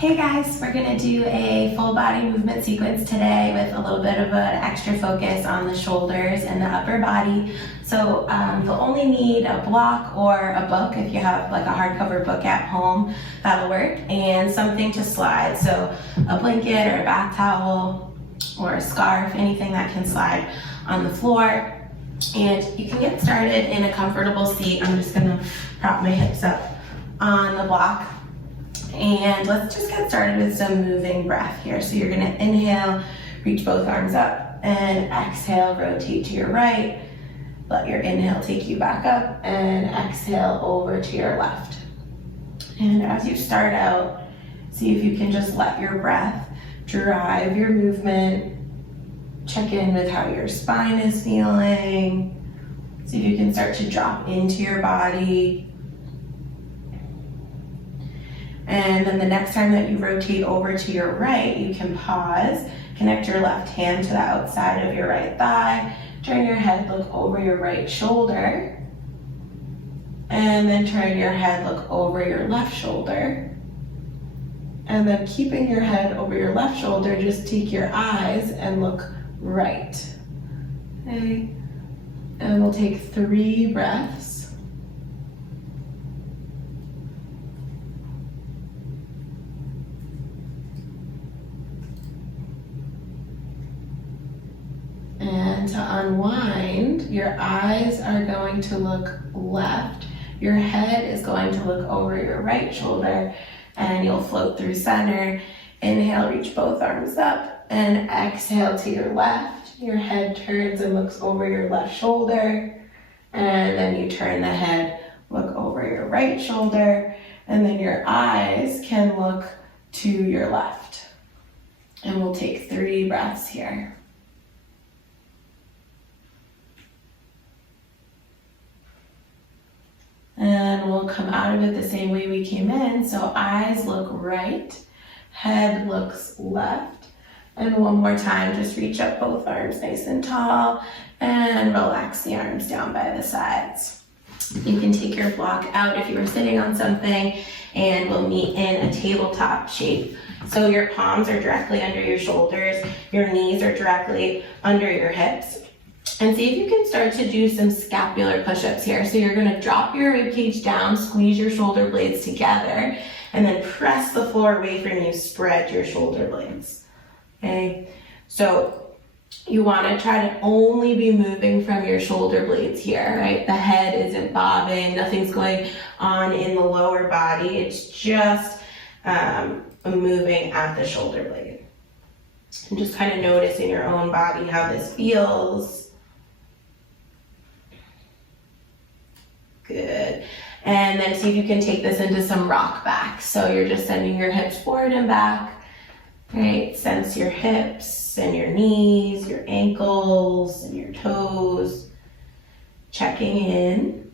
Hey guys, we're gonna do a full body movement sequence today with a little bit of an extra focus on the shoulders and the upper body. So you'll only need a block or a book if you have like a hardcover book at home, that'll work, and something to slide. So a blanket or a bath towel or a scarf, anything that can slide on the floor. And you can get started in a comfortable seat. I'm just gonna prop my hips up on the block. And let's just get started with some moving breath here. So you're gonna inhale, reach both arms up, and exhale, rotate to your right. Let your inhale take you back up, and exhale over to your left. And as you start out, see if you can just let your breath drive your movement. Check in with how your spine is feeling. See if you can start to drop into your body. And then the next time that you rotate over to your right, you can pause, connect your left hand to the outside of your right thigh, turn your head, look over your right shoulder, and then turn your head, look over your left shoulder. And then keeping your head over your left shoulder, just take your eyes and look right. Okay. And we'll take 3 breaths. And to unwind, your eyes are going to look left. Your head is going to look over your right shoulder, and you'll float through center. Inhale, reach both arms up, and exhale to your left. Your head turns and looks over your left shoulder, and then you turn the head, look over your right shoulder, and then your eyes can look to your left. And we'll take 3 breaths here. And we'll come out of it the same way we came in. So eyes look right, head looks left. And one more time, just reach up both arms nice and tall and relax the arms down by the sides. You can take your block out if you were sitting on something, and we'll meet in a tabletop shape. So your palms are directly under your shoulders, your knees are directly under your hips. And see if you can start to do some scapular push-ups here. So you're gonna drop your rib cage down, squeeze your shoulder blades together, and then press the floor away from you, spread your shoulder blades, okay? So you wanna try to only be moving from your shoulder blades here, right? The head isn't bobbing, nothing's going on in the lower body. It's just moving at the shoulder blade. And just kind of notice in your own body how this feels. Good. And then see if you can take this into some rock back. So you're just sending your hips forward and back, right? Sense your hips and your knees, your ankles and your toes. Checking in.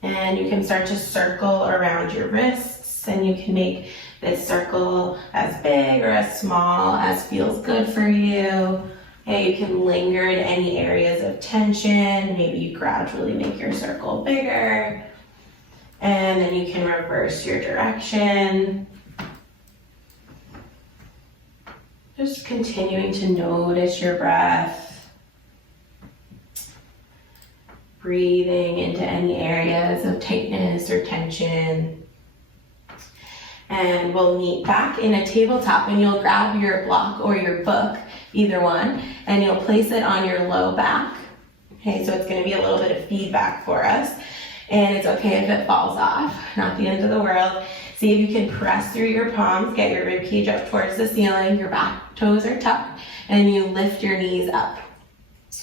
And you can start to circle around your wrists, and you can make this circle as big or as small as feels good for you. Okay, you can linger in any areas of tension. Maybe you gradually make your circle bigger. And then you can reverse your direction. Just continuing to notice your breath. Breathing into any areas of tightness or tension. And we'll meet back in a tabletop, and you'll grab your block or your book, either one, and you'll place it on your low back. Okay, so it's gonna be a little bit of feedback for us, and it's okay if it falls off, not the end of the world. See if you can press through your palms, get your rib cage up towards the ceiling, your back toes are tucked, and you lift your knees up.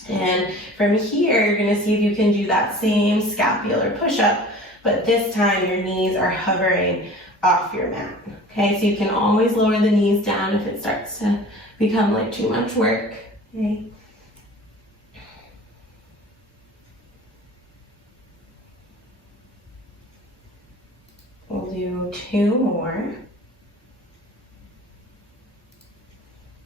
And from here, you're gonna see if you can do that same scapular push-up, but this time your knees are hovering off your mat. Okay, so you can always lower the knees down if it starts to become like too much work. Okay. We'll do 2 more.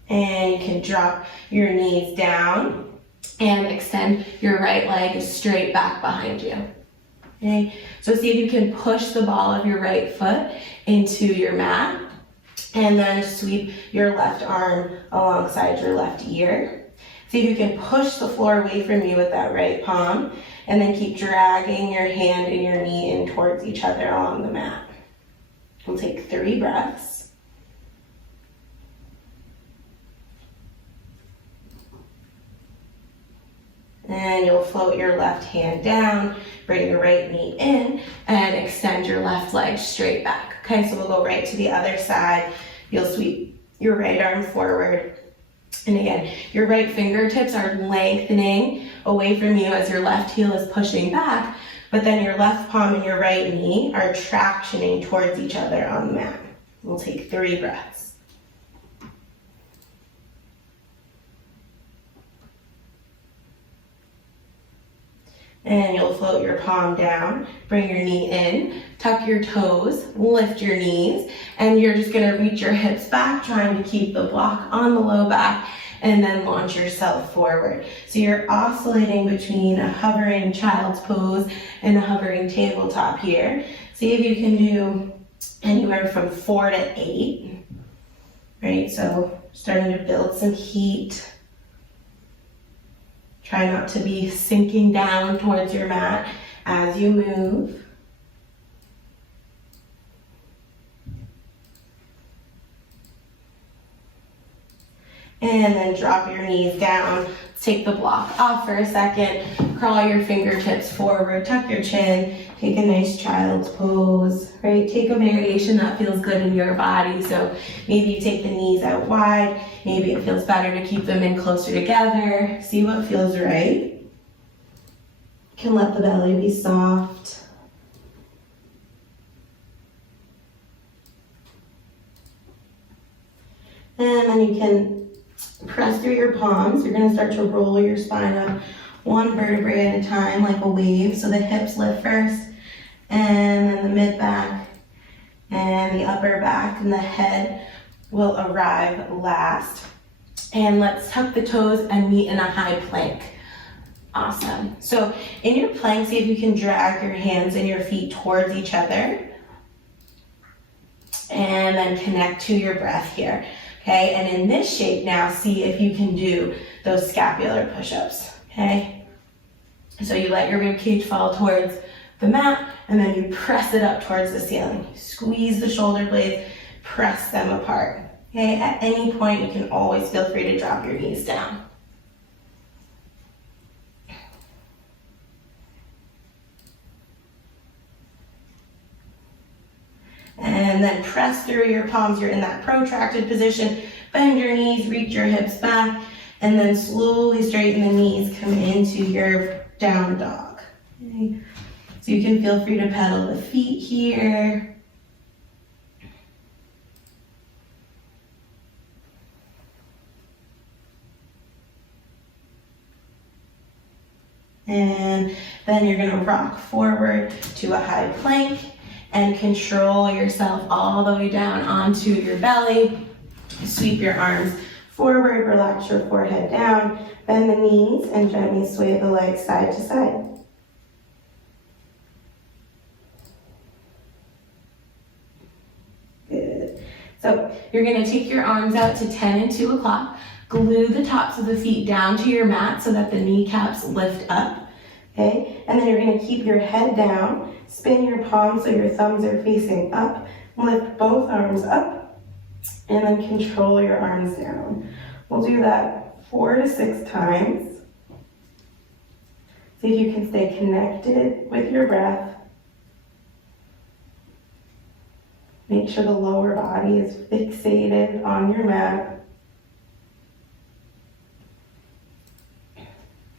And you can drop your knees down and extend your right leg straight back behind you. Okay, so see if you can push the ball of your right foot into your mat And then sweep your left arm alongside your left ear. See if you can push the floor away from you with that right palm, and then keep dragging your hand and your knee in towards each other along the mat. We'll take 3 breaths. And you'll float your left hand down, bring your right knee in, and extend your left leg straight back. Okay, so we'll go right to the other side. You'll sweep your right arm forward. And again, your right fingertips are lengthening away from you as your left heel is pushing back, but then your left palm and your right knee are tractioning towards each other on the mat. We'll take 3 breaths. And you'll float your palm down, bring your knee in, tuck your toes, lift your knees, and you're just gonna reach your hips back, trying to keep the block on the low back, and then launch yourself forward. So you're oscillating between a hovering child's pose and a hovering tabletop here. See if you can do anywhere from 4 to 8, right? So starting to build some heat. Try not to be sinking down towards your mat as you move. And then drop your knees down. Take the block off for a second. Crawl your fingertips forward, tuck your chin, take a nice child's pose, right? Take a variation that feels good in your body. So maybe you take the knees out wide. Maybe it feels better to keep them in closer together. See what feels right. You can let the belly be soft. And then you can press through your palms. You're gonna start to roll your spine up one vertebrae at a time, like a wave. So the hips lift first, and then the mid back, and the upper back, and the head will arrive last. And let's tuck the toes and meet in a high plank. Awesome. So in your plank, see if you can drag your hands and your feet towards each other. And then connect to your breath here. Okay, and in this shape now, see if you can do those scapular push-ups, okay? So you let your rib cage fall towards the mat, and then you press it up towards the ceiling. Squeeze the shoulder blades, press them apart, okay? At any point, you can always feel free to drop your knees down. And then press through your palms. You're in that protracted position. Bend your knees, reach your hips back, and then slowly straighten the knees. Come into your down dog. Okay. So you can feel free to pedal the feet here. And then you're gonna rock forward to a high plank and control yourself all the way down onto your belly. Sweep your arms forward, relax your forehead down, bend the knees, and gently sway the legs side to side. Good. So you're gonna take your arms out to 10 and 2 o'clock, glue the tops of the feet down to your mat so that the kneecaps lift up, okay? And then you're gonna keep your head down, spin your palms so your thumbs are facing up, lift both arms up, and then control your arms down. We'll do that 4 to 6 times. See if you can stay connected with your breath. Make sure the lower body is fixated on your mat.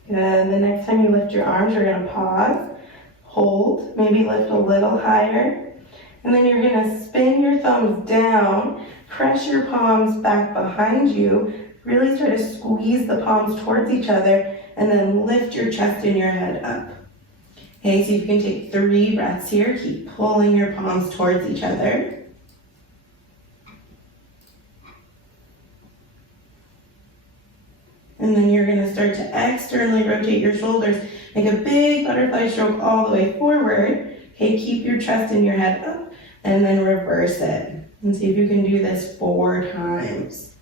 Good. The next time you lift your arms, you're going to pause, hold, maybe lift a little higher, and then you're going to spin your thumbs down, press your palms back behind you, really try to squeeze the palms towards each other, and then lift your chest and your head up. Okay, so you can take 3 breaths here. Keep pulling your palms towards each other. And then you're gonna start to externally rotate your shoulders, make a big butterfly stroke all the way forward. Okay, keep your chest and your head up, and then reverse it. And see if you can do this 4 times.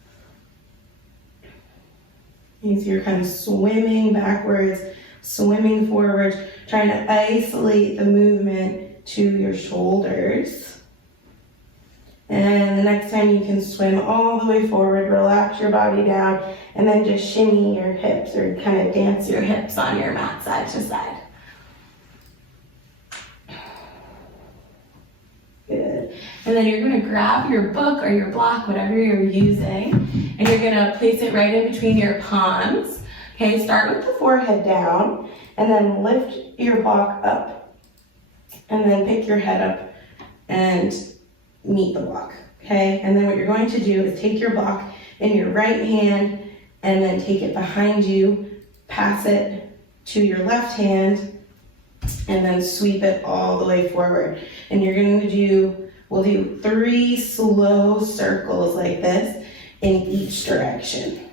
You see you're kind of swimming backwards, swimming forward, trying to isolate the movement to your shoulders. And the next time you can swim all the way forward, relax your body down, and then just shimmy your hips or kind of dance your hips on your mat side to side. Good. And then you're going to grab your book or your block, whatever you're using, and you're going to place it right in between your palms. Okay, start with the forehead down, and then lift your block up, and then pick your head up and meet the block, okay? And then what you're going to do is take your block in your right hand and then take it behind you, pass it to your left hand, and then sweep it all the way forward. And you're going to do, we'll do 3 slow circles like this in each direction.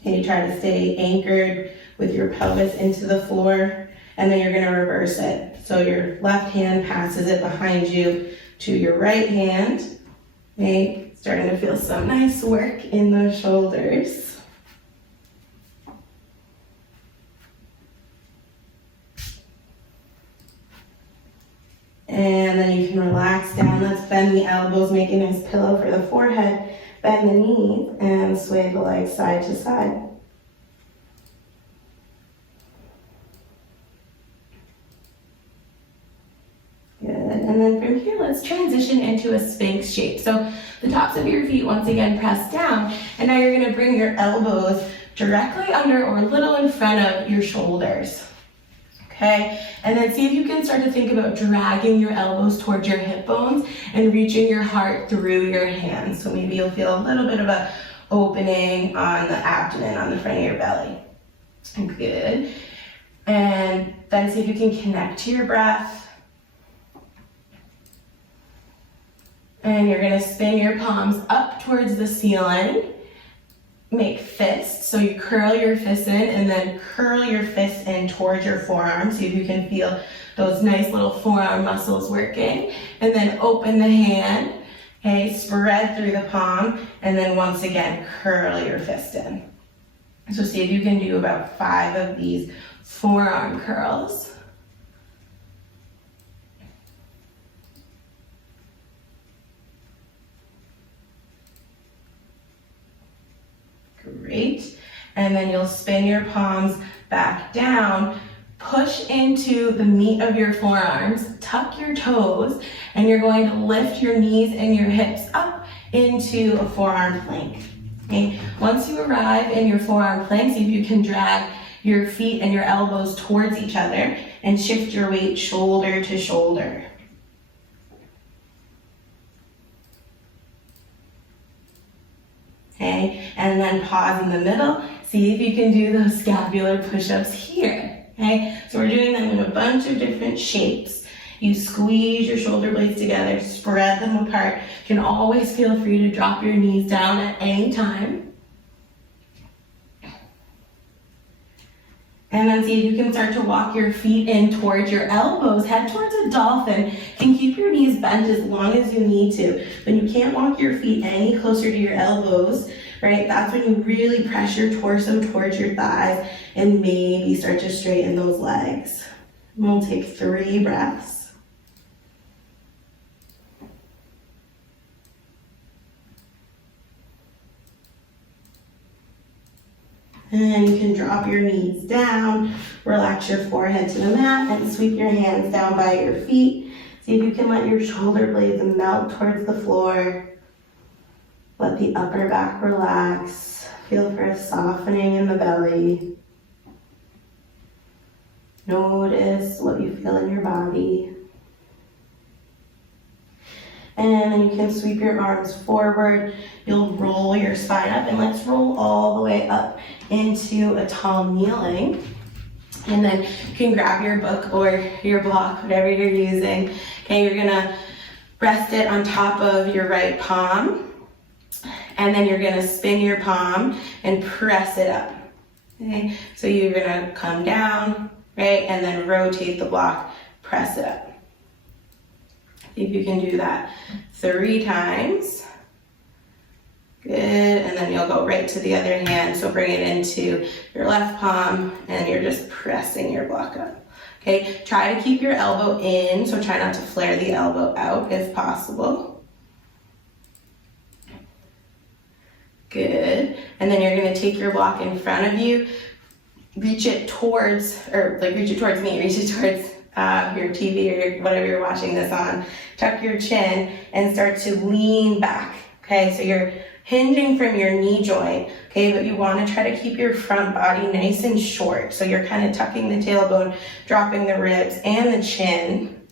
Okay, try to stay anchored with your pelvis into the floor, and then you're going to reverse it. So your left hand passes it behind you to your right hand. Okay, starting to feel some nice work in those shoulders. And then you can relax down. Let's bend the elbows, make a nice pillow for the forehead. Bend the knees and sway the legs side to side. And then from here, let's transition into a Sphinx shape. So the tops of your feet once again press down, and now you're gonna bring your elbows directly under or a little in front of your shoulders. Okay, and then see if you can start to think about dragging your elbows towards your hip bones and reaching your heart through your hands. So maybe you'll feel a little bit of a opening on the abdomen, on the front of your belly. Good. And then see if you can connect to your breath. And you're gonna spin your palms up towards the ceiling. Make fists, so you curl your fists in and then curl your fists in towards your forearms. See if you can feel those nice little forearm muscles working. And then open the hand, okay, spread through the palm, and then once again, curl your fist in. So see if you can do about 5 of these forearm curls. Great. And then you'll spin your palms back down, push into the meat of your forearms, tuck your toes, and you're going to lift your knees and your hips up into a forearm plank. Okay? Once you arrive in your forearm plank, see if you can drag your feet and your elbows towards each other and shift your weight shoulder to shoulder. Okay, and then pause in the middle. See if you can do those scapular push-ups here. Okay, so we're doing them in a bunch of different shapes. You squeeze your shoulder blades together, spread them apart. You can always feel free to drop your knees down at any time. And then see if you can start to walk your feet in towards your elbows, head towards a dolphin. You can keep your knees bent as long as you need to, but you can't walk your feet any closer to your elbows, right? That's when you really press your torso towards your thighs and maybe start to straighten those legs. And we'll take 3 breaths. And you can drop your knees down, relax your forehead to the mat, and sweep your hands down by your feet. See if you can let your shoulder blades melt towards the floor. Let the upper back relax. Feel for a softening in the belly. Notice what you feel in your body. And then you can sweep your arms forward. You'll roll your spine up, and let's roll all the way up into a tall kneeling. And then you can grab your book or your block, whatever you're using. Okay, you're gonna rest it on top of your right palm. And then you're gonna spin your palm and press it up. Okay, so you're gonna come down, right? And then rotate the block, press it up. See if you can do that 3 times. Good, and then you'll go right to the other hand. So bring it into your left palm and you're just pressing your block up. Okay, try to keep your elbow in, so try not to flare the elbow out if possible. Good, and then you're gonna take your block in front of you, reach it towards, reach it towards me, reach it towards your TV or whatever you're watching this on. Tuck your chin and start to lean back, okay? So you're hinging from your knee joint, okay, but you want to try to keep your front body nice and short. So you're kind of tucking the tailbone, dropping the ribs and the chin,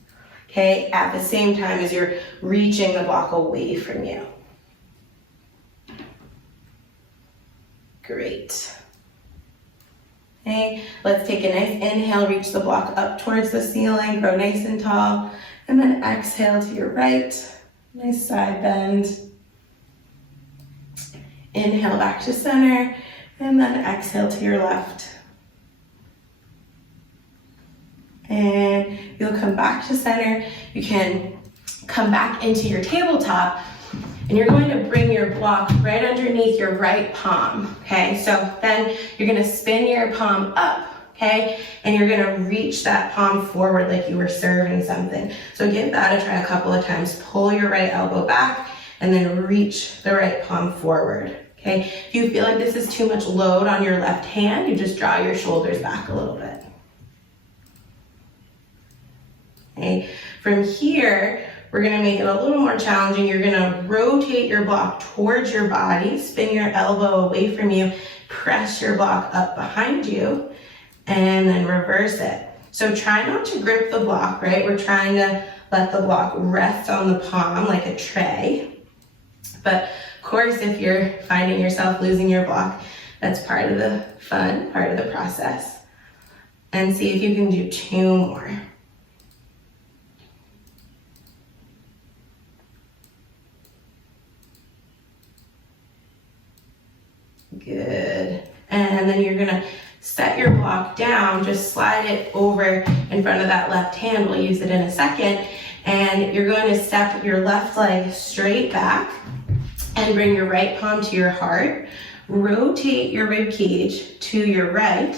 okay, at the same time as you're reaching the block away from you. Great. Okay, let's take a nice inhale, reach the block up towards the ceiling, grow nice and tall, and then exhale to your right, nice side bend. Inhale back to center, and then exhale to your left. And you'll come back to center. You can come back into your tabletop, and you're going to bring your block right underneath your right palm, okay? So then you're gonna spin your palm up, okay? And you're gonna reach that palm forward like you were serving something. So give that a try a couple of times. Pull your right elbow back, and then reach the right palm forward, okay? If you feel like this is too much load on your left hand, you just draw your shoulders back a little bit. Okay, from here, we're gonna make it a little more challenging. You're gonna rotate your block towards your body, spin your elbow away from you, press your block up behind you, and then reverse it. So try not to grip the block, right? We're trying to let the block rest on the palm like a tray. But of course, if you're finding yourself losing your block, that's part of the fun, part of the process. And see if you can do 2 more. Good. And then you're gonna set your block down, just slide it over in front of that left hand. We'll use it in a second. And you're going to step your left leg straight back and bring your right palm to your heart. Rotate your rib cage to your right.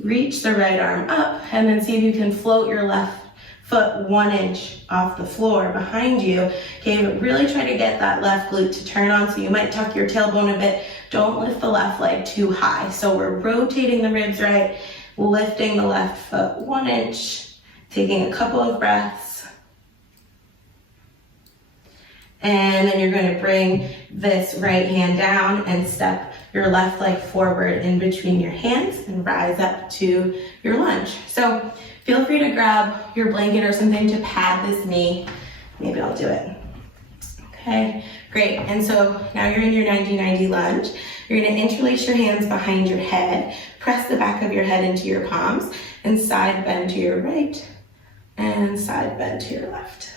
Reach the right arm up, and then see if you can float your left foot 1 inch off the floor behind you. Okay, but really try to get that left glute to turn on, so you might tuck your tailbone a bit. Don't lift the left leg too high. So we're rotating the ribs right, lifting the left foot 1 inch, taking a couple of breaths. And then you're going to bring this right hand down and step your left leg forward in between your hands and rise up to your lunge. So feel free to grab your blanket or something to pad this knee. Maybe I'll do it. Okay, great. And so now you're in your 90-90 lunge. You're going to interlace your hands behind your head, press the back of your head into your palms, and side bend to your right and side bend to your left.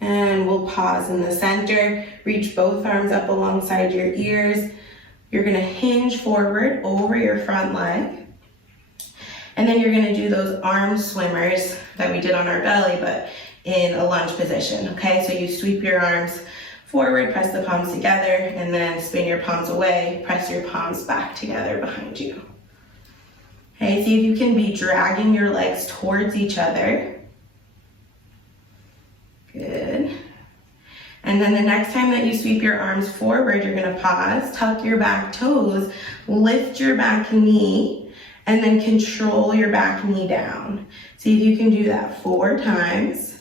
And we'll pause in the center, reach both arms up alongside your ears. You're gonna hinge forward over your front leg. And then you're gonna do those arm swimmers that we did on our belly, but in a lunge position, okay? So you sweep your arms forward, press the palms together, and then spin your palms away, press your palms back together behind you. Okay, see if you can be dragging your legs towards each other. Good. And then the next time that you sweep your arms forward, you're gonna pause, tuck your back toes, lift your back knee, and then control your back knee down. See if you can do that 4 times.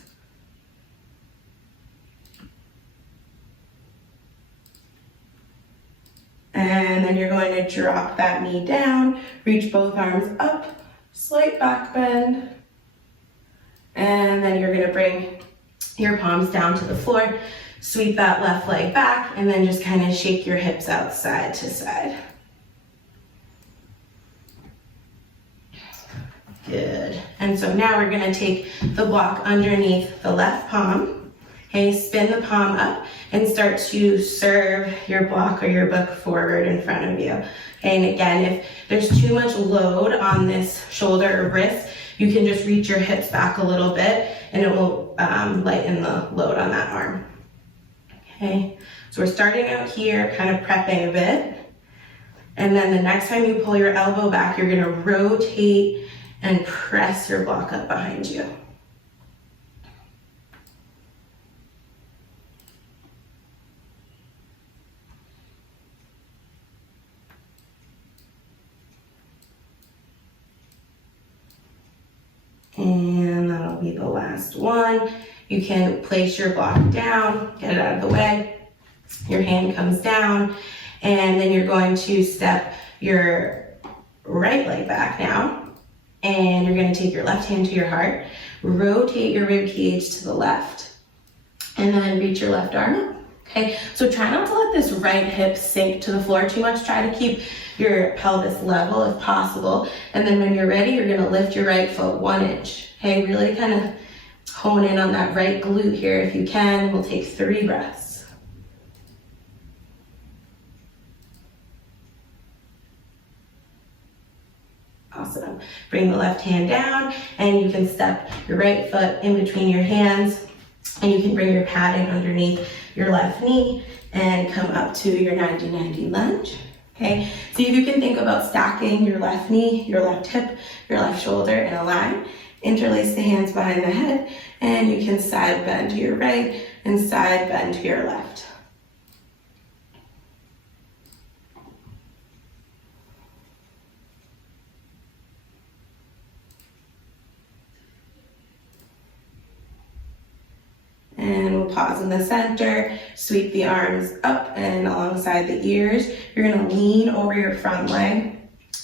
And then you're going to drop that knee down, reach both arms up, slight back bend. And then you're gonna bring your palms down to the floor, sweep that left leg back, and then just kind of shake your hips out side to side. Good. And so now we're gonna take the block underneath the left palm, Okay, spin the palm up and start to serve your block or your book forward in front of you. Okay, and again, if there's too much load on this shoulder or wrist, you can just reach your hips back a little bit and it will lighten the load on that arm. Okay, so we're starting out here, kind of prepping a bit. And then the next time you pull your elbow back, you're gonna rotate and press your block up behind you. And that'll be the last one. You can place your block down, get it out of the way. Your hand comes down, and then you're going to step your right leg back now, and you're going to take your left hand to your heart, rotate your rib cage to the left, and then reach your left arm up. Okay, so try not to let this right hip sink to the floor too much. Try to keep your pelvis level if possible. And then when you're ready, you're gonna lift your right foot 1 inch. Okay, really kind of hone in on that right glute here if you can. We'll take 3 breaths. Awesome. Bring the left hand down, and you can step your right foot in between your hands, and you can bring your padding underneath your left knee and come up to your 90-90 lunge. Okay, see if you can think about stacking your left knee, your left hip, your left shoulder in a line. Interlace the hands behind the head, and you can side bend to your right and side bend to your left. And we'll pause in the center, sweep the arms up and alongside the ears. You're gonna lean over your front leg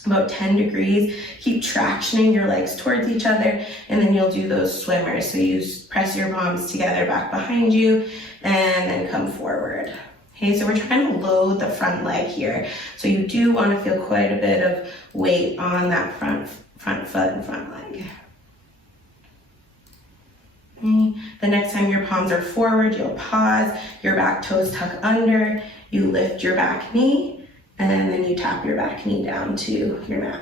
about 10 degrees. Keep tractioning your legs towards each other, and then you'll do those swimmers. So you press your palms together back behind you and then come forward. Okay, so we're trying to load the front leg here. So you do wanna feel quite a bit of weight on that front foot and front leg. The next time your palms are forward, you'll pause, your back toes tuck under, you lift your back knee, and then you tap your back knee down to your mat.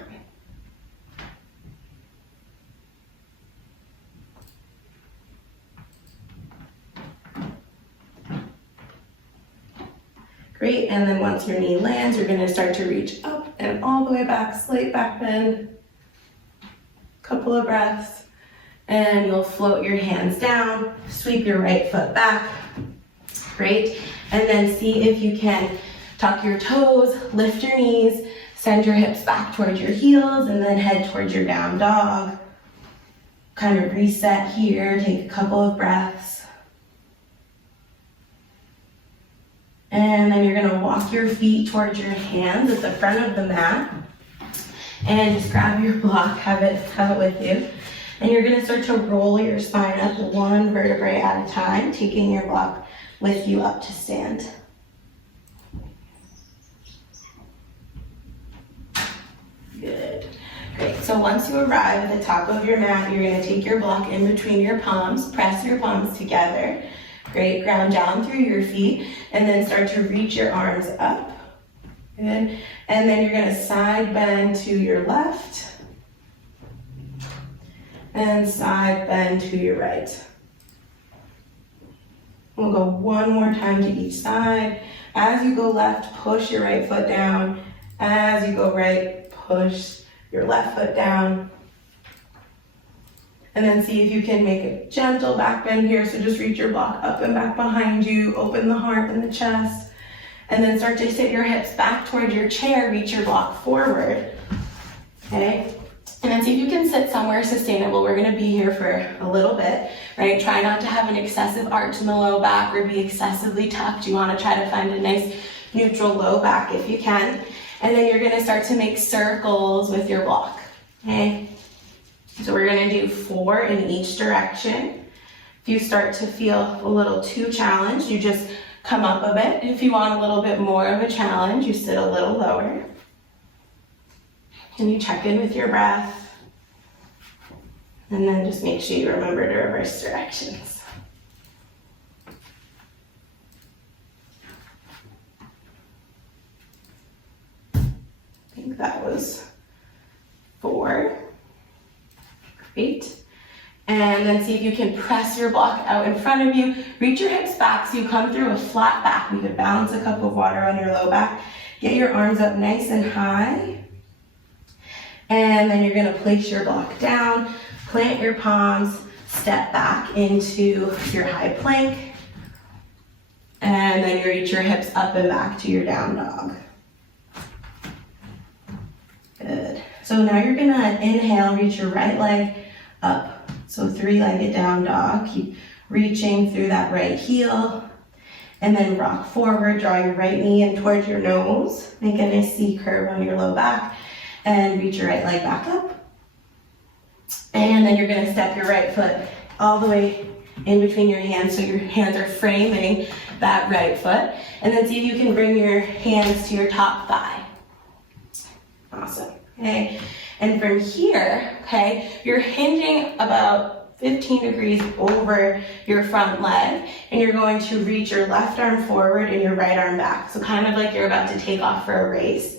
Great, and then once your knee lands, you're gonna start to reach up and all the way back, slight back bend. Couple of breaths. And you'll float your hands down, sweep your right foot back. Great. And then see if you can tuck your toes, lift your knees, send your hips back towards your heels, and then head towards your down dog. Kind of reset here, take a couple of breaths. And then you're gonna walk your feet towards your hands at the front of the mat. And just grab your block, have it with you. And you're gonna start to roll your spine up 1 vertebrae at a time, taking your block with you up to stand. Good. Great, so once you arrive at the top of your mat, you're gonna take your block in between your palms, press your palms together. Great, ground down through your feet, and then start to reach your arms up. Good, and then you're gonna side bend to your left, and side bend to your right. We'll go 1 more time to each side. As you go left, push your right foot down. As you go right, push your left foot down. And then see if you can make a gentle back bend here. So just reach your block up and back behind you, open the heart and the chest. And then start to sit your hips back towards your chair, reach your block forward. Okay? And then see if you can sit somewhere sustainable. We're gonna be here for a little bit, right? Try not to have an excessive arch in the low back or be excessively tucked. You wanna try to find a nice neutral low back if you can. And then you're gonna start to make circles with your block, okay? So we're gonna do 4 in each direction. If you start to feel a little too challenged, you just come up a bit. If you want a little bit more of a challenge, you sit a little lower. And you check in with your breath. And then just make sure you remember to reverse directions. Great. And then see if you can press your block out in front of you. Reach your hips back so you come through a flat back. You could balance a cup of water on your low back. Get your arms up nice and high. And then you're gonna place your block down, plant your palms, step back into your high plank. And then you reach your hips up and back to your down dog. Good. So now you're gonna inhale, reach your right leg up. So three-legged down dog. Keep reaching through that right heel. And then rock forward, draw your right knee in towards your nose. Make a nice C curve on your low back. And reach your right leg back up. And then you're gonna step your right foot all the way in between your hands so your hands are framing that right foot. And then see if you can bring your hands to your top thigh. Awesome, okay? And from here, okay, you're hinging about 15 degrees over your front leg, and you're going to reach your left arm forward and your right arm back. So kind of like you're about to take off for a race.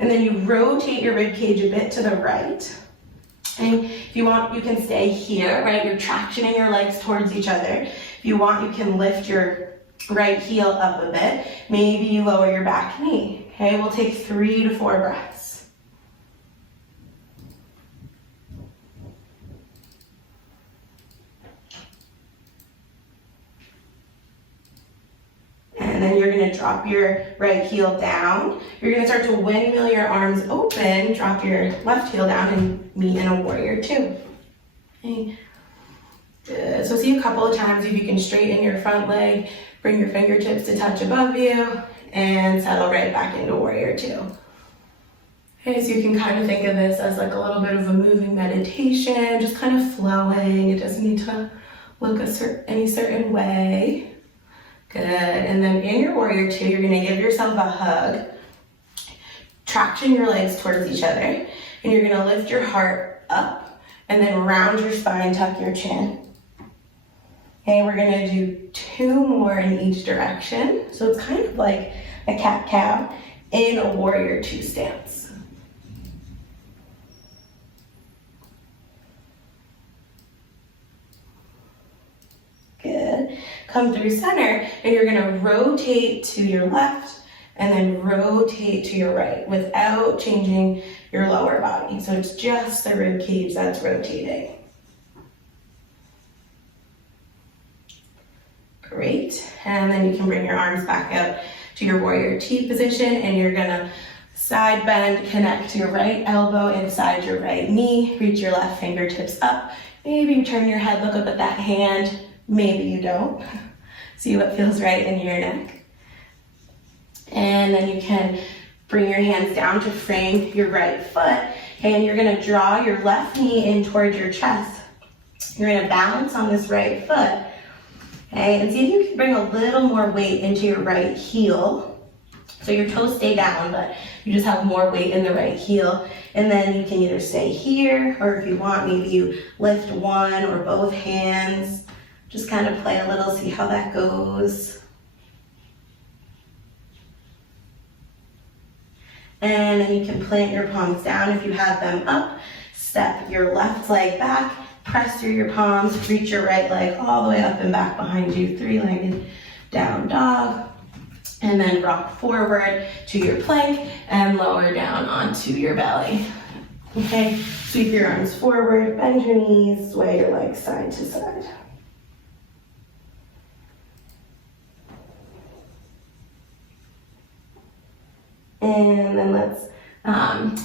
And then you rotate your rib cage a bit to the right. And if you want, you can stay here, right? You're tractioning your legs towards each other. If you want, you can lift your right heel up a bit. Maybe you lower your back knee, okay? We'll take 3 to 4 breaths. And then you're gonna drop your right heel down. You're gonna start to windmill your arms open, drop your left heel down and meet in a warrior two. Okay. Good. So see a couple of times if you can straighten your front leg, bring your fingertips to touch above you, and settle right back into warrior two. Okay, so you can kind of think of this as like a little bit of a moving meditation, just kind of flowing. It doesn't need to look any certain way. Good, and then in your warrior two, you're gonna give yourself a hug, traction your legs towards each other, and you're gonna lift your heart up, and then round your spine, tuck your chin. Okay, we're gonna do 2 more in each direction. So it's kind of like a cat-cow in a warrior two stance. Good. Come through center, and you're gonna rotate to your left and then rotate to your right without changing your lower body. So it's just the rib cage that's rotating. Great. And then you can bring your arms back up to your warrior T position, and you're gonna side bend, connect your right elbow inside your right knee, reach your left fingertips up. Maybe you turn your head, look up at that hand. Maybe you don't. See what feels right in your neck. And then you can bring your hands down to frame your right foot. And you're gonna draw your left knee in towards your chest. You're gonna balance on this right foot. Okay, and see if you can bring a little more weight into your right heel. So your toes stay down, but you just have more weight in the right heel. And then you can either stay here, or if you want, maybe you lift one or both hands. Just kind of play a little, see how that goes. And then you can plant your palms down if you have them up. Step your left leg back, press through your palms, reach your right leg all the way up and back behind you, 3-legged down dog. And then rock forward to your plank and lower down onto your belly. Okay, sweep your arms forward, bend your knees, sway your legs side to side. And then let's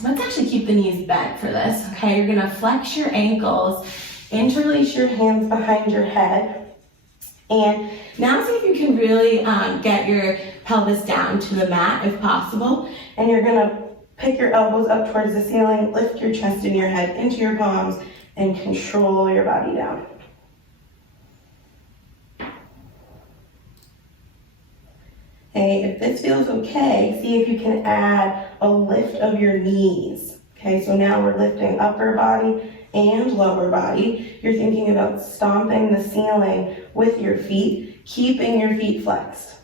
actually keep the knees bent for this, okay? You're gonna flex your ankles, interlace your hands behind your head, and now see if you can really get your pelvis down to the mat if possible. And you're gonna pick your elbows up towards the ceiling, lift your chest and your head into your palms, and control your body down. Okay, if this feels okay, see if you can add a lift of your knees. Okay, so now we're lifting upper body and lower body. You're thinking about stomping the ceiling with your feet, keeping your feet flexed.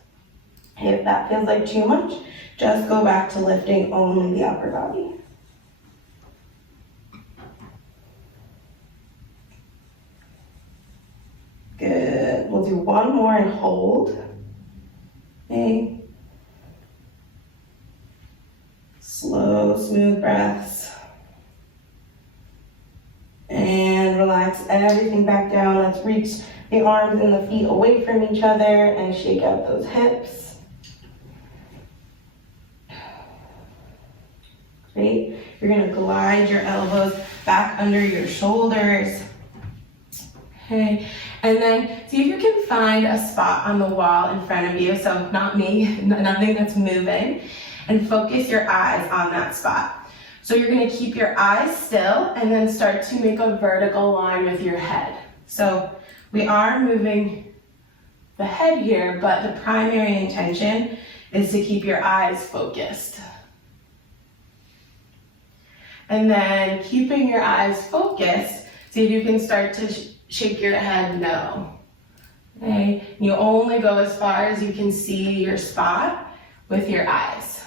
Okay, if that feels like too much, just go back to lifting only the upper body. We'll do one more and hold. Okay. Slow, smooth breaths. And relax everything back down. Let's reach the arms and the feet away from each other and shake out those hips. Great. You're gonna glide your elbows back under your shoulders. Okay, and then see if you can find a spot on the wall in front of you, so not me, nothing that's moving, and focus your eyes on that spot. So you're gonna keep your eyes still and then start to make a vertical line with your head. So we are moving the head here, but the primary intention is to keep your eyes focused. And then keeping your eyes focused, see if you can start to shake your head no. Okay, you only go as far as you can see your spot with your eyes.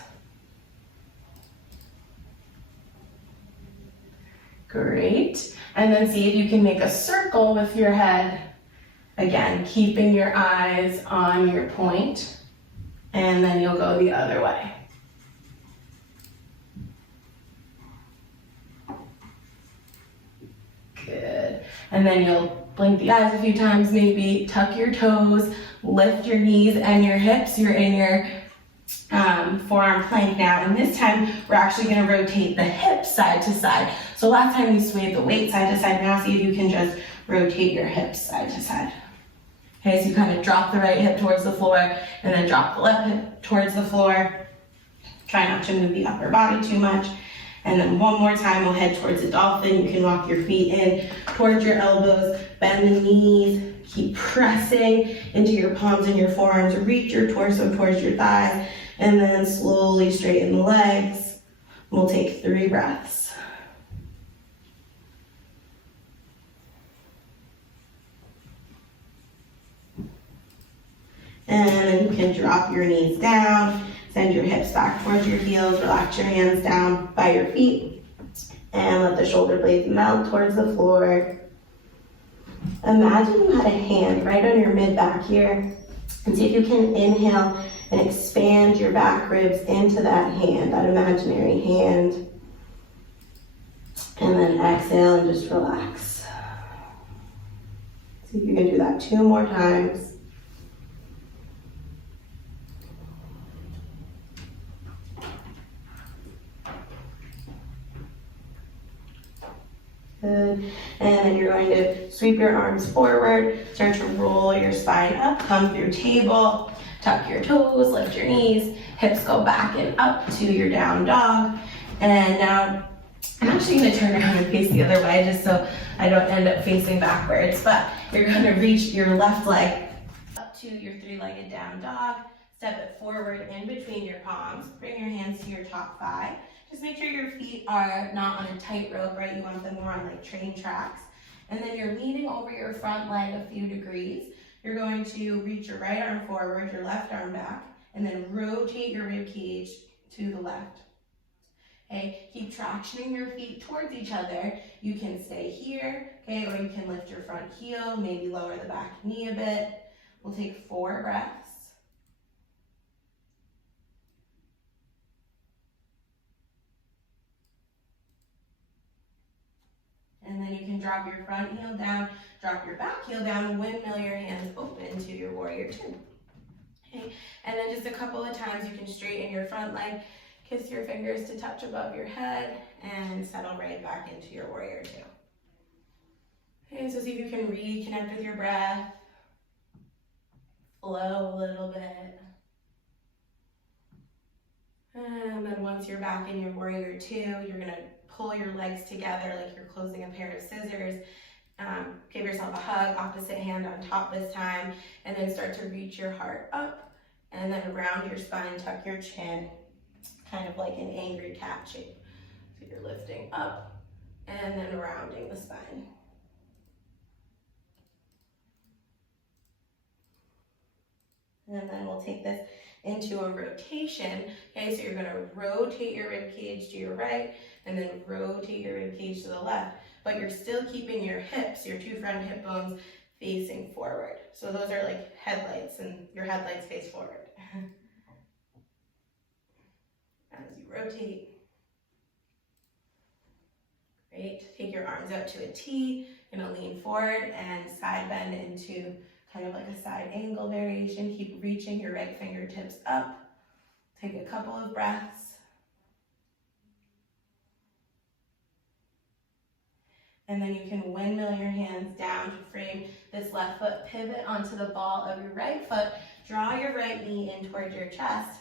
Great, and then see if you can make a circle with your head. Again, keeping your eyes on your point, and then you'll go the other way. Good. And then you'll blink the eyes a few times, maybe tuck your toes, lift your knees and your hips. You're in your forearm plank now. And this time we're actually going to rotate the hips side to side. So last time we swayed the weight side to side. Now see if you can just rotate your hips side to side. Okay, so you kind of drop the right hip towards the floor and then drop the left hip towards the floor. Try not to move the upper body too much. And then one more time, we'll head towards a dolphin. You can walk your feet in towards your elbows, bend the knees, keep pressing into your palms and your forearms. Reach your torso towards your thighs, and then slowly straighten the legs. We'll take 3 breaths. And then you can drop your knees down. Send your hips back towards your heels, relax your hands down by your feet, and let the shoulder blades melt towards the floor. Imagine you had a hand right on your mid-back here, and see if you can inhale and expand your back ribs into that hand, that imaginary hand. And then exhale and just relax. See if you can do that 2 more times. Good. And then you're going to sweep your arms forward, start to roll your spine up, come through table, tuck your toes, lift your knees, hips go back and up to your down dog. And now I'm actually going to turn around and face the other way just so I don't end up facing backwards, but you're going to reach your left leg up to your 3-legged down dog, step it forward in between your palms, bring your hands to your top thigh. Just make sure your feet are not on a tight rope, right? You want them more on like train tracks. And then you're leaning over your front leg a few degrees. You're going to reach your right arm forward, your left arm back, and then rotate your rib cage to the left. Okay, keep tractioning your feet towards each other. You can stay here, okay, or you can lift your front heel, maybe lower the back knee a bit. We'll take 4 breaths. And then you can drop your front heel down, drop your back heel down, windmill your hands open to your warrior 2. Okay, and then just a couple of times you can straighten your front leg, kiss your fingers to touch above your head, and settle right back into your warrior 2. Okay, so see if you can reconnect with your breath, flow a little bit. And then once you're back in your warrior 2, you're gonna pull your legs together like you're closing a pair of scissors. Give yourself a hug, opposite hand on top this time, and then start to reach your heart up, and then round your spine, tuck your chin, kind of like an angry cat shape. So you're lifting up and then rounding the spine. And then we'll take this into a rotation. Okay, so you're gonna rotate your rib cage to your right and then rotate your rib cage to the left, but you're still keeping your hips, your 2 front hip bones facing forward. So those are like headlights, and your headlights face forward. As you rotate. Great. Take your arms out to a T. You're gonna lean forward and side bend into kind of like a side angle variation. Keep reaching your right fingertips up. Take a couple of breaths. And then you can windmill your hands down to frame this left foot, pivot onto the ball of your right foot, draw your right knee in towards your chest,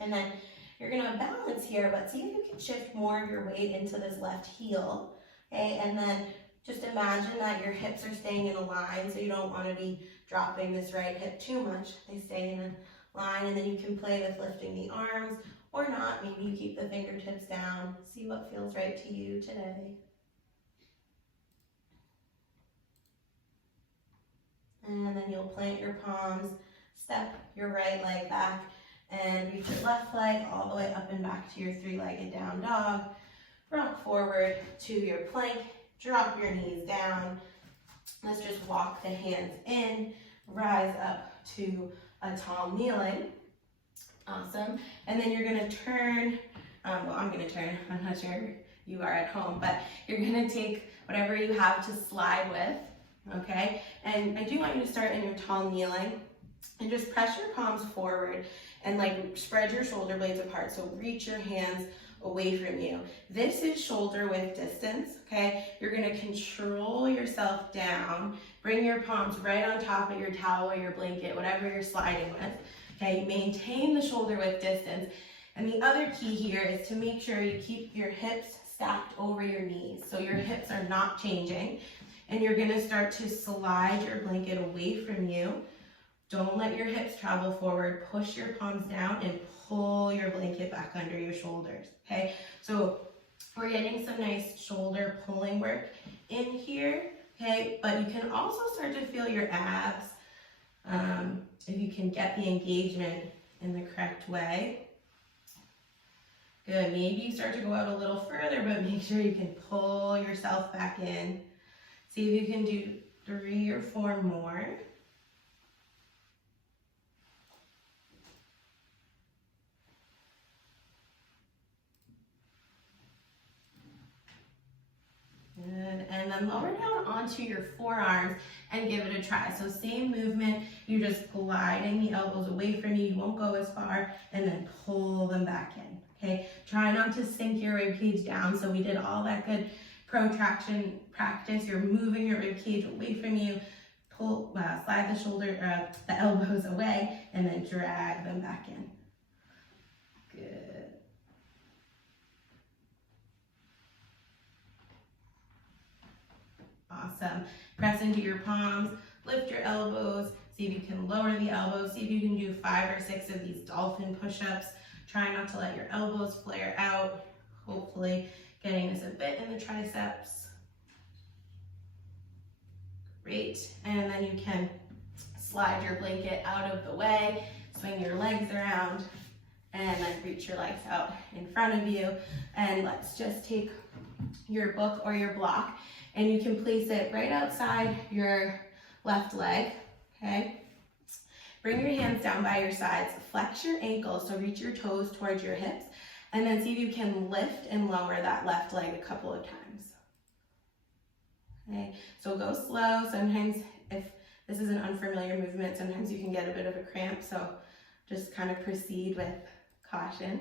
and then you're gonna balance here, but see if you can shift more of your weight into this left heel, okay? And then just imagine that your hips are staying in a line, so you don't wanna be dropping this right hip too much. They stay in a line, and then you can play with lifting the arms or not. Maybe you keep the fingertips down. See what feels right to you today. And then you'll plant your palms, step your right leg back, and reach your left leg all the way up and back to your three-legged down dog. Rock forward to your plank, drop your knees down. Let's just walk the hands in, rise up to a tall kneeling. Awesome. And then you're gonna turn, well, I'm gonna turn, I'm not sure you are at home, but you're gonna take whatever you have to slide with, okay? And I do want you to start in your tall kneeling and just press your palms forward and like spread your shoulder blades apart. So reach your hands away from you. This is shoulder width distance, okay? You're gonna control yourself down, bring your palms right on top of your towel or your blanket, whatever you're sliding with, okay? Maintain the shoulder width distance. And the other key here is to make sure you keep your hips stacked over your knees. So your hips are not changing. And you're gonna start to slide your blanket away from you. Don't let your hips travel forward. Push your palms down and pull your blanket back under your shoulders, okay? So we're getting some nice shoulder pulling work in here, okay? But you can also start to feel your abs if you can get the engagement in the correct way. Good, maybe you start to go out a little further, but make sure you can pull yourself back in. See if you can do 3 or 4 more. Good, and then lower down onto your forearms and give it a try. So same movement, you're just gliding the elbows away from you, you won't go as far, and then pull them back in, okay? Try not to sink your rib cage down. So we did all that good protraction practice. You're moving your rib cage away from you, pull, slide the elbows away, and then drag them back in. Good. Awesome. Press into your palms, lift your elbows, see if you can lower the elbows, see if you can do 5 or 6 of these dolphin push-ups. Try not to let your elbows flare out. Hopefully getting this a bit in the triceps. Great. And then you can slide your blanket out of the way, swing your legs around, and then reach your legs out in front of you. And let's just take your book or your block, and you can place it right outside your left leg, okay? Bring your hands down by your sides, flex your ankles, so reach your toes towards your hips, and then see if you can lift and lower that left leg a couple of times. Okay, so go slow. Sometimes if this is an unfamiliar movement, sometimes you can get a bit of a cramp, so just kind of proceed with caution.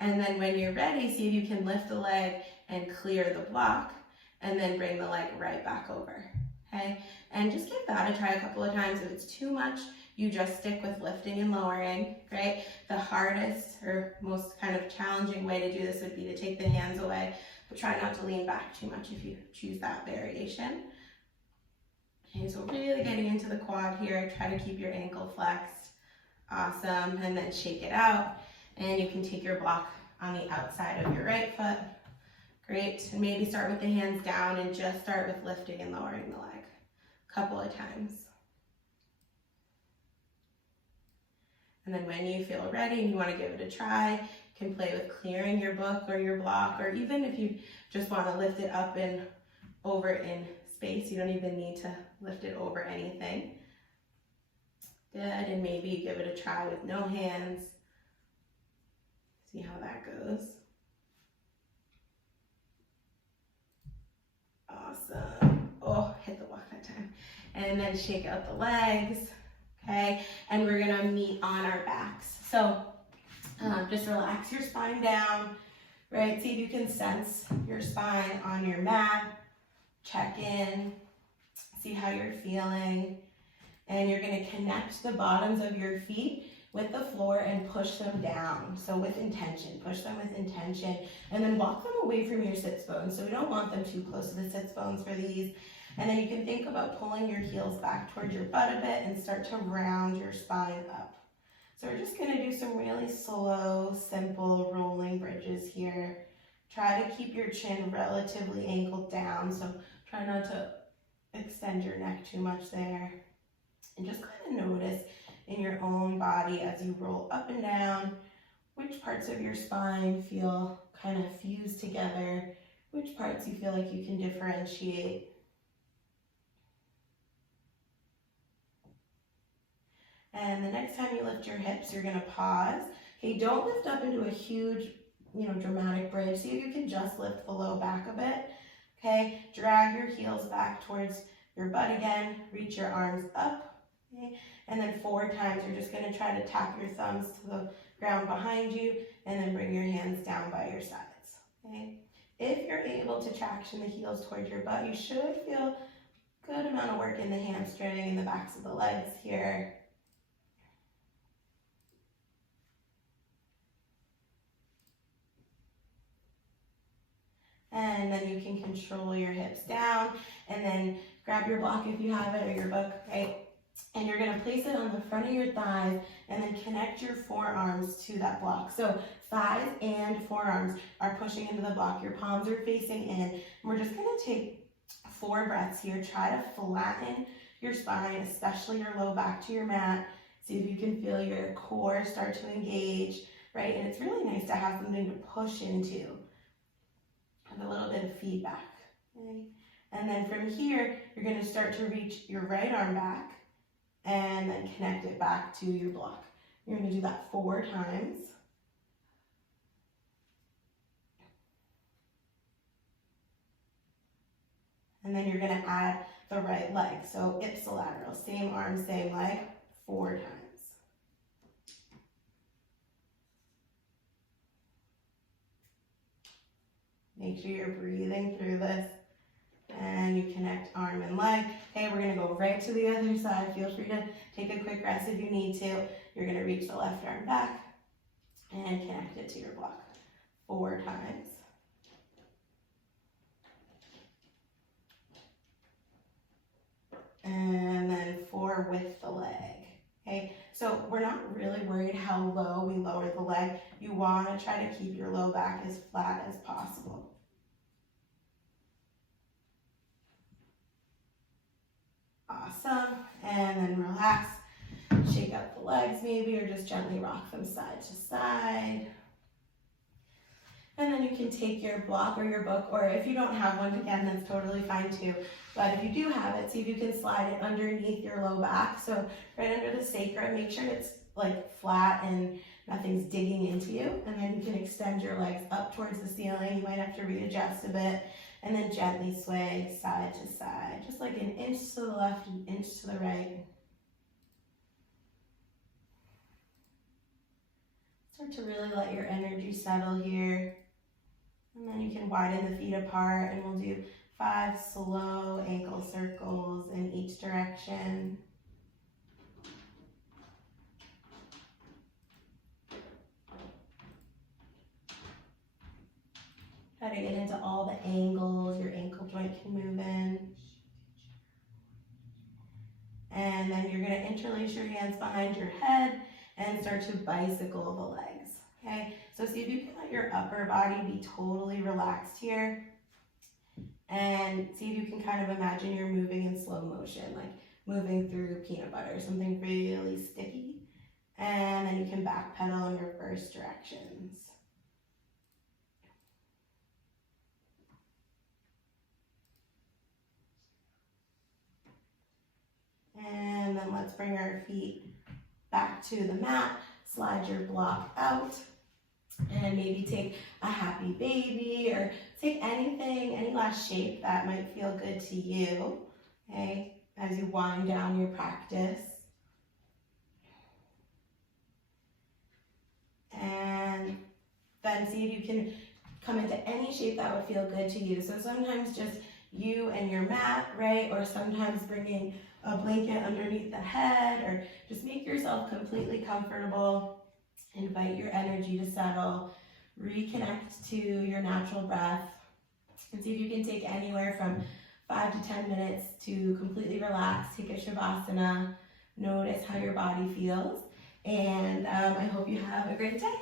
And then when you're ready, see if you can lift the leg and clear the block, and then bring the leg right back over, okay? And just give that a try a couple of times. If it's too much, you just stick with lifting and lowering, right? The hardest or most kind of challenging way to do this would be to take the hands away, but try not to lean back too much if you choose that variation. Okay, so really getting into the quad here. Try to keep your ankle flexed. Awesome, and then shake it out. And you can take your block on the outside of your right foot. Great, and maybe start with the hands down and just start with lifting and lowering the leg a couple of times. And then when you feel ready and you want to give it a try, you can play with clearing your book or your block, or even if you just want to lift it up and over in space. You don't even need to lift it over anything. Good, and maybe you give it a try with no hands. See how that goes. Awesome. Oh, hit the block that time. And then shake out the legs, okay? And we're gonna meet on our backs. So just relax your spine down, right? See if you can sense your spine on your mat. Check in, see how you're feeling. And you're gonna connect the bottoms of your feet with the floor and push them down. So with intention, push them with intention, and then walk them away from your sits bones. So we don't want them too close to the sits bones for these. And then you can think about pulling your heels back towards your butt a bit and start to round your spine up. So we're just gonna do some really slow, simple rolling bridges here. Try to keep your chin relatively angled down. So try not to extend your neck too much there. And just kind of notice in your own body as you roll up and down, which parts of your spine feel kind of fused together, which parts you feel like you can differentiate. And the next time you lift your hips, you're gonna pause. Okay, don't lift up into a huge, dramatic bridge. See if you can just lift the low back a bit. Okay, drag your heels back towards your butt again, reach your arms up. Okay. And then 4 times, you're just gonna try to tap your thumbs to the ground behind you and then bring your hands down by your sides, okay? If you're able to traction the heels towards your butt, you should feel a good amount of work in the hamstring and the backs of the legs here. And then you can control your hips down and then grab your block if you have it or your book, right? And you're gonna place it on the front of your thighs and then connect your forearms to that block. So thighs and forearms are pushing into the block. Your palms are facing in. And we're just gonna take 4 breaths here. Try to flatten your spine, especially your low back to your mat. See if you can feel your core start to engage, right? And it's really nice to have something to push into. Have a little bit of feedback, okay? And then from here, you're gonna start to reach your right arm back and then connect it back to your block. You're gonna do that 4 times. And then you're gonna add the right leg. So ipsilateral, same arm, same leg, 4 times. Make sure you're breathing through this. And you connect arm and leg. Okay, we're gonna go right to the other side. Feel free to take a quick rest if you need to. You're gonna reach the left arm back and connect it to your block 4 times. And then 4 with the leg. Okay, so we're not really worried how low we lower the leg. You wanna try to keep your low back as flat as possible. Awesome, and then relax, shake out the legs maybe, or just gently rock them side to side. And then you can take your block or your book, or if you don't have one, again, that's totally fine too. But if you do have it, see if you can slide it underneath your low back. So right under the sacrum, make sure it's like flat and nothing's digging into you. And then you can extend your legs up towards the ceiling. You might have to readjust a bit. And then gently sway side to side, just like an inch to the left, an inch to the right. Start to really let your energy settle here. And then you can widen the feet apart, and we'll do 5 slow ankle circles in each direction. Try to get into all the angles your ankle joint can move in. And then you're gonna interlace your hands behind your head and start to bicycle the legs, okay? So see if you can let your upper body be totally relaxed here. And see if you can kind of imagine you're moving in slow motion, like moving through peanut butter, something really sticky. And then you can backpedal in reverse directions. let's bring our feet back to the mat, slide your block out, and maybe take a happy baby or take anything, any last shape that might feel good to you, okay, as you wind down your practice. And then see if you can come into any shape that would feel good to you. So sometimes just you and your mat, right? Or sometimes bringing a blanket underneath the head, or just make yourself completely comfortable. Invite your energy to settle. Reconnect to your natural breath. And see if you can take anywhere from 5 to 10 minutes to completely relax. Take a Shavasana. Notice how your body feels. And I hope you have a great day.